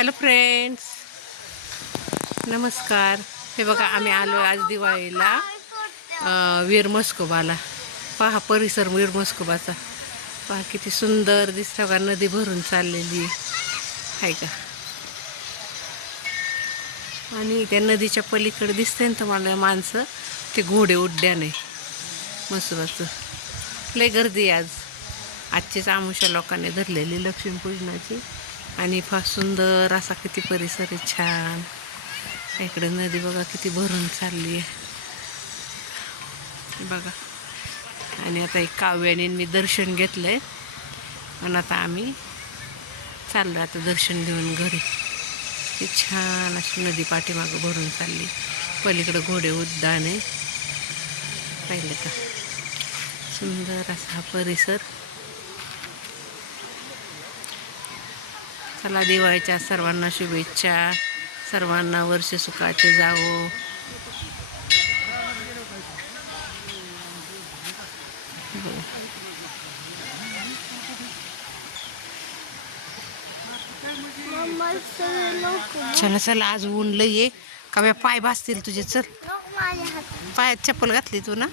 Hello friends. नमस्कार. हे बघा आम्ही आलो आज दिवाळीला. वीरमस्कोबाला वीर मस्कोबाला. पहा परिसर वीर मस्कोबाचा. पहा किती सुंदर दिसतं का नदी भरून चाललेली. आहे का? आणि त्या नदीच्या पलीकडे दिसते ना तुम्हाला माणसं? ते घोडे उड्डाण. आहे लय गर्दी आहे आज. आजचीच आमुषा लोकांनी धरलेली लक्ष्मीपूजनाची. आणि फार सुंदर असा किती परिसर आहे छान. इकडे नदी बघा किती भरून चालली आहे. बघा. आणि आता एक काव्याने मी दर्शन घेतलंय. पण आता आम्ही चाललो आता दर्शन घेऊन घरी. ती छान अशी नदी पाठीमागं भरून चालली. पलीकडं घोडे उद्यान आहे पाहिलं का? सुंदर असा हा परिसर. चला दिवाळीच्या सर्वांना शुभेच्छा. सर्वांना वर्ष सुखाचे जावो. चला चला आज ऊन लई आहे. का पाय भासतील तुझे चल. पायात चप्पल घातली तू ना?